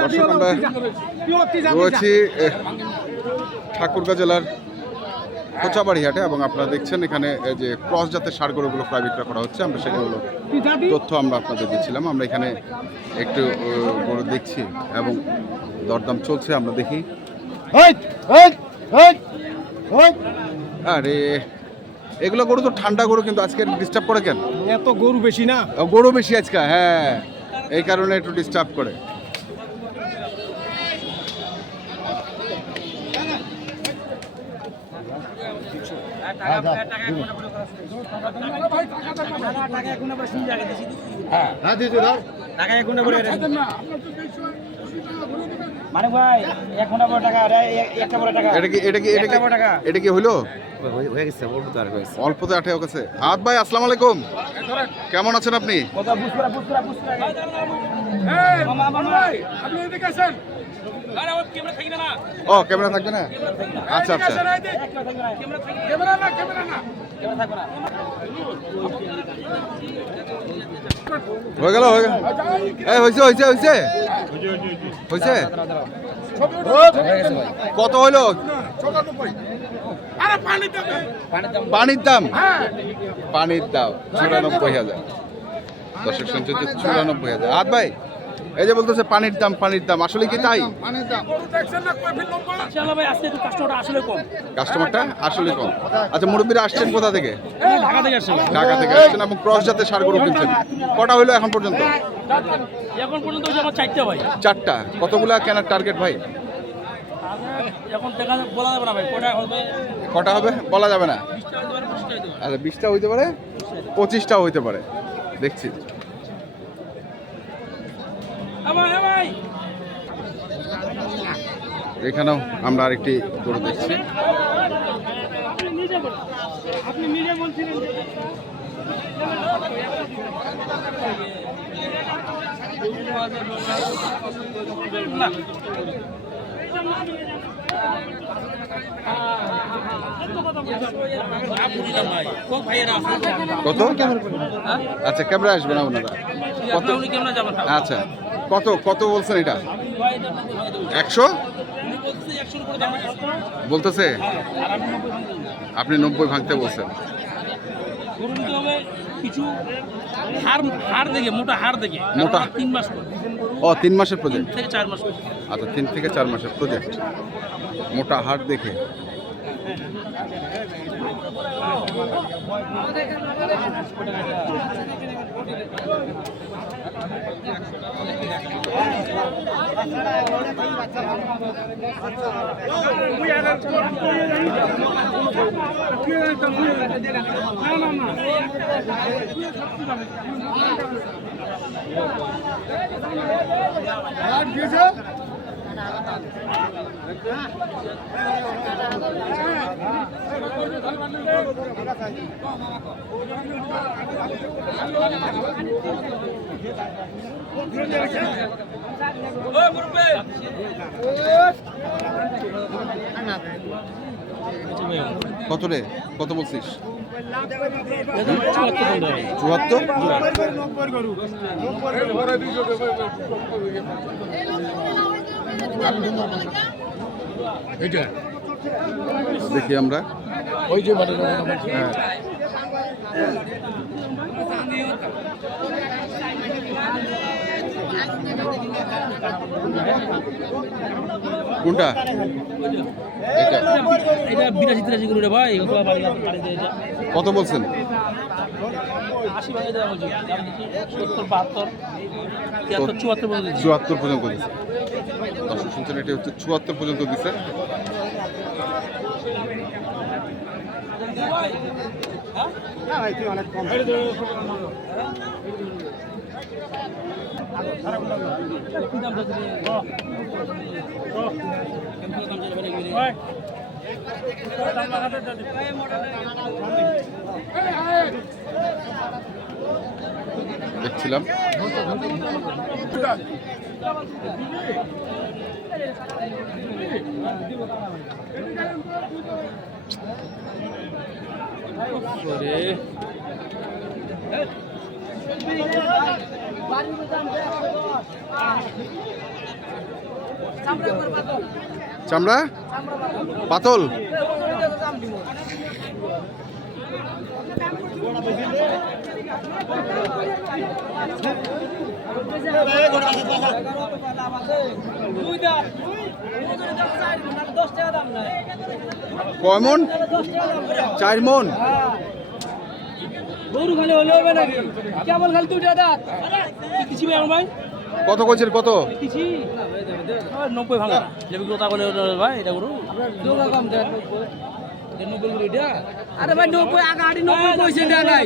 দর্শক আমরা রয়েছি ঠাকুরগাঁ জেলার কোচাবাড়ি হাটে এবং আপনারা দেখছেন এখানে যে ক্রস জাতের সার গরুগুলো ক্রয় বিক্রয় করা হচ্ছে। আমরা সেগুলো তথ্য আমরা আপনাদের দিচ্ছিলাম। আমরা এখানে একটু গরু দেখছি এবং দরদাম চলছে আমরা দেখি। আরে এগুলো গরু তো ঠান্ডা গরু কিন্তু আজকে ডিস্টার্ব করে কেন? এত গরু বেশি না। গরু বেশি আজকে হ্যাঁ। এই কারণে একটু ডিস্টার্ব করে। মানে ভাই এক ঘণ্টা পরে টাকা এটা একটা পরে টাকা। এটা কি এটা কি এটা কি টাকা। এটা কি হইল? হয়ে গেছে আর হয়েছে অল্পতে আঠে কাছে হাত ভাই আসসালামু আলাইকুম। কেমন আছেন আপনি? ও ক্যামেরা থাকবে না? আচ্ছা আচ্ছা। হয়ে গেল। হয়ে গেল এই হয়েছে হয়েছে হয়েছে হয়েছে? কত হইল পানির দাম। পানির দাম। চুরানব্বই হাজার। দর্শক শুনছেন যে চুরানব্বই হাজার। হাত ভাই। এই যে বলতেছে পানির দাম পানির দাম আসলে কি তাই? কাস্টমারটা আসলে কম। আচ্ছা মুরব্বীরা আসছেন কোথা থেকে? ঢাকা থেকে আসছে ঢাকা থেকে আসছেন এবং ক্রস জাতের সার গরু কিনছেন। কটা হইল এখন পর্যন্ত? এখন পর্যন্ত চারটা ভাই। চারটা। কতগুলা কেনার টার্গেট ভাই? এখন দেখা বলা যাবে না ভাই কটা হবে? কটা হবে? বলা যাবে না। বিশটা হতে পারে পঁচিশটা আচ্ছা বিশটা হইতে পারে? পঁচিশটাও হইতে পারে। দেখছি ভাই ভাই এখানেও আমরা আরেকটি গরু দেখছি। কত? আচ্ছা ক্যামেরা আসবে না ওনারা? কত? আচ্ছা কত কত বলছেন এটা? একশো? বলতেছে? আপনি নব্বই ভাঙতে বলছেন। কিছু হার হার দেখে মোটা? হার দেখে মোটা। তিন মাস ও তিন মাসের প্রজেক্ট থেকে চার মাস আচ্ছা তিন থেকে চার মাসের প্রজেক্ট মোটা হাট দেখে। না না না কত রে? কত বলছিস? চুয়াত্তর? দেখি আমরা। হ্যাঁ। কোনটা? এটা। এটা বিরাশি তিরাশি করে ভাই কত বলছেন? চুয়াত্তর পর্যন্ত দিচ্ছি। চুয়াত্তর পর্যন্ত দিছে দর্শক শুনছেন এটি হচ্ছে চুয়াত্তর পর্যন্ত দিছে? দেখছিলাম। চামড়া? পাতল? কয় চার মন? গরু খালি হলে হবে নাকি কেবল খালি দুইটা দাঁত কিছু ভাই কত করছেন কত? নব্বই ভাঙা। কথা বলে ভাই, এটা গরু। কম আরে ভাই নব্বই আগাড়ি নব্বই পয়সা দেওয়া নাই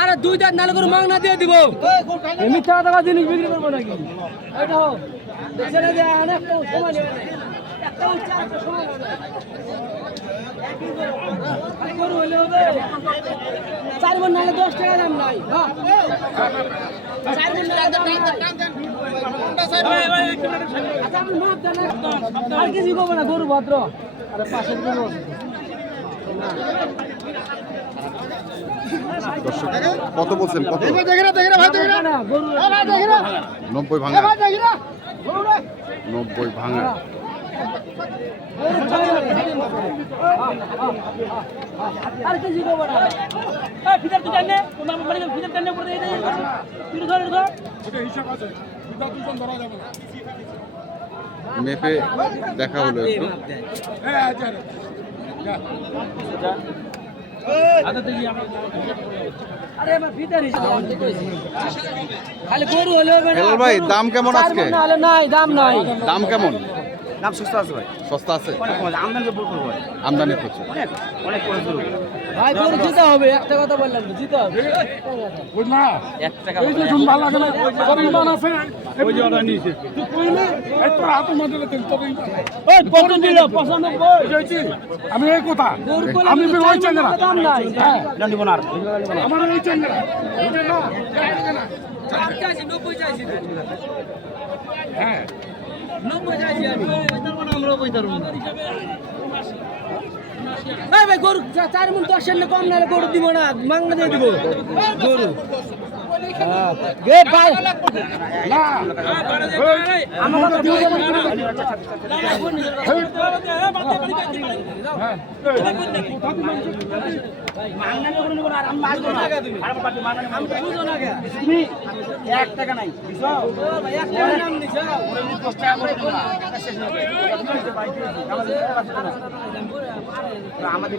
আরে দুই দাঁত নালে করে মাংনা দিয়ে দিব। মিথ্যা কথা জিনিস বিক্রি করব নাকি? এটা হোক। দেখছে যে অনেক সময় নেবে। একটা উচ্চা, সময় নেবে। না। খালি গরু হলে হবে। চার মন নালে দশ টাকা দাম নাই। চার মন নালে। আচ্ছা, আর কিছু করব না গরু ভদ্র। আরে পাশের গরু। দর্শক কত বলছেন কত? নব্বই ভাঙা। নব্বই ভাঙা। আর কিছু করব না। ফিটার তো জানে তোমার বাড়ি ফিটার জানে পড়ে এই তুই ধর ধর। মেপে দেখা হলো হবে না হেলাল ভাই, দাম কেমন আছে আজকে? নাই দাম নাই। দাম কেমন? দাম সস্তা আছে ভাই। সস্তা আছে? অনেক কম আছে আমদানি প্রচুর। আমদানি প্রচুর। অনেক অনেক ভাই গরু জিতে হবে একটা কথা বললাম জিতে হবে। এক টাকা ওই কত দিল 95 আমি এই কথা আমি কিন্তু ওই চ্যাংরা। দাম নাই। জানি বোনার আমার এই চ্যাংরা। ওইটা না চাইছি নব্বই চাইছি। হ্যাঁ। নব্বই চাইছি আমি। আমরা বই ধরবো ভাই ভাই, গরু চার মন দশের কম নাহলে গরু দিব না মাংনা দিয়ে দিব। গরু। এক টাকা নাই আমাদের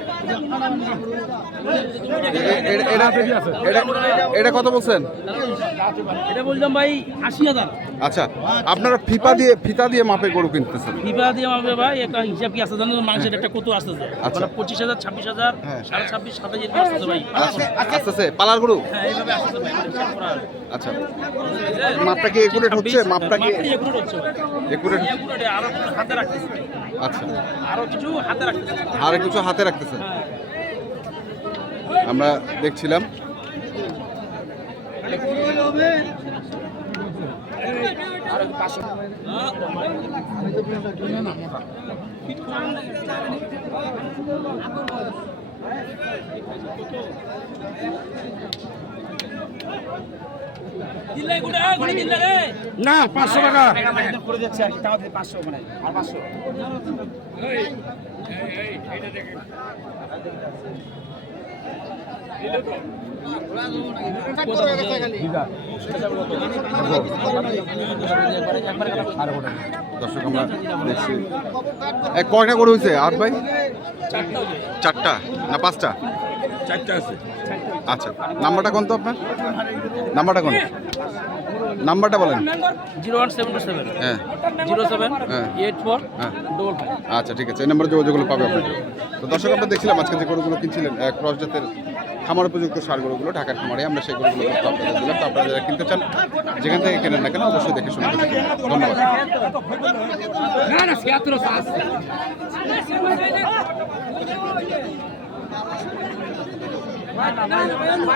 এটা কত বলছেন? এটা বললাম ভাই 80000 আচ্ছা আপনারা ফিপা দিয়ে ফিতা দিয়ে মাপে গরু কিনতেছেন? বিবাহ দিয়ে আমাদের ভাই একটা হিসাব কি আছে জানেন? মাংসের একটা কত আসতেছে। আচ্ছা। মানে পঁচিশ হাজার ছাব্বিশ হাজার হ্যাঁ। সাড়ে ছাব্বিশ সাতাশ এরকম আসতেছে ভাই। আচ্ছা আস্তে আস্তে পালার গরু? হ্যাঁ এইভাবে আসতেছে ভাই। আচ্ছা। মাপটা কি একুরেট হচ্ছে? মাপটা কি accurate হচ্ছে। একুরেট হাতে রাখতেছে। আচ্ছা। আরও কিছু হাতে রাখতেছে আর কিছু হাতে রাখতেছেন। আমরা দেখছিলাম। না পাঁচশো টাকা। করে দিচ্ছে আর কি তাও পাঁচশো মানে আর পাঁচশো। দর্শক আমরা দেখছি। কয়টা করে হয়েছে? আট ভাই? চারটা না পাঁচটা? চারটা আছে। আচ্ছা নাম্বারটা কোন তো আপনার? নাম্বারটা কোন? নাম্বারটা বলেন zero one seven two seven হ্যাঁ জিরো সেভেন হ্যাঁ। এইট ফোর হ্যাঁ ডবল আচ্ছা ঠিক আছে এই নম্বরে যোগাযোগগুলো পাবে আপনাকে তো দর্শক আমরা দেখছিলাম আজকে যে গরুগুলো কিনছিলেন ক্রস জাতের খামার উপযুক্ত সার গরুগুলো ঢাকার খামারে আমরা সেই গরুগুলো আপনাদের দিলাম তো আপনারা যারা কিনতে চান যেখান থেকে কেনেন না কেন অবশ্যই দেখে শুনে ধন্যবাদ না না